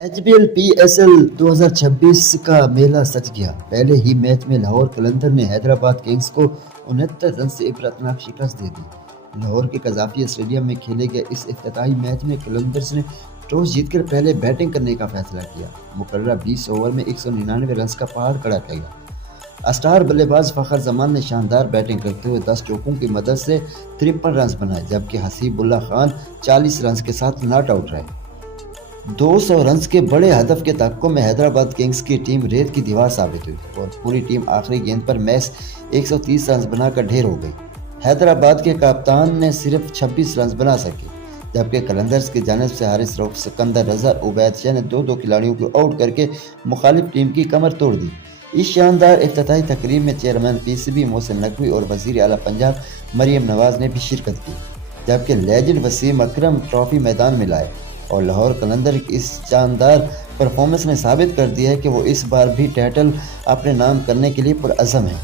PSL 2026 کا میلہ سج گیا۔ پہلے ہی میچ میں لاہور قلندر نے حیدرآباد کنگز کو 69 رن سے عبرتناک شکست دے دی۔ لاہور کے قذافی اسٹیڈیم میں کھیلے گئے اس افتتاحی میچ میں قلندرز نے ٹاس جیت کر پہلے بیٹنگ کرنے کا فیصلہ کیا۔ مقررہ 20 اوور میں 199 رنز کا پہاڑ کھڑا کیا۔ اسٹار بلے باز فخر زمان نے شاندار بیٹنگ کرتے ہوئے 10 چوکوں کی مدد سے 53 رنز بنائے، جبکہ حسیب اللہ خان 40 رنز کے ساتھ ناٹ آؤٹ رہے۔ 200 رنز کے بڑے ہدف کے تحقق میں حیدرآباد کنگز کی ٹیم ریت کی دیوار ثابت ہوئی اور پوری ٹیم آخری گیند پر محض 130 رنز بنا کر ڈھیر ہو گئی۔ حیدرآباد کے کپتان نے صرف 26 رنز بنا سکے، جبکہ قلندرز کی جانب سے حارث رؤف، سکندر رضا، عبید شاہ نے دو کھلاڑیوں کو آؤٹ کر کے مخالف ٹیم کی کمر توڑ دی۔ اس شاندار افتتاحی تقریب میں چیئرمین PCB محسن نقوی اور وزیر اعلیٰ پنجاب مریم نواز نے بھی شرکت کی، جبکہ لیجنڈ وسیم اکرم ٹرافی میدان میں لائے۔ اور لاہور قلندر کی اس شاندار پرفارمنس نے ثابت کر دیا ہے کہ وہ اس بار بھی ٹائٹل اپنے نام کرنے کے لیے پرعزم ہیں۔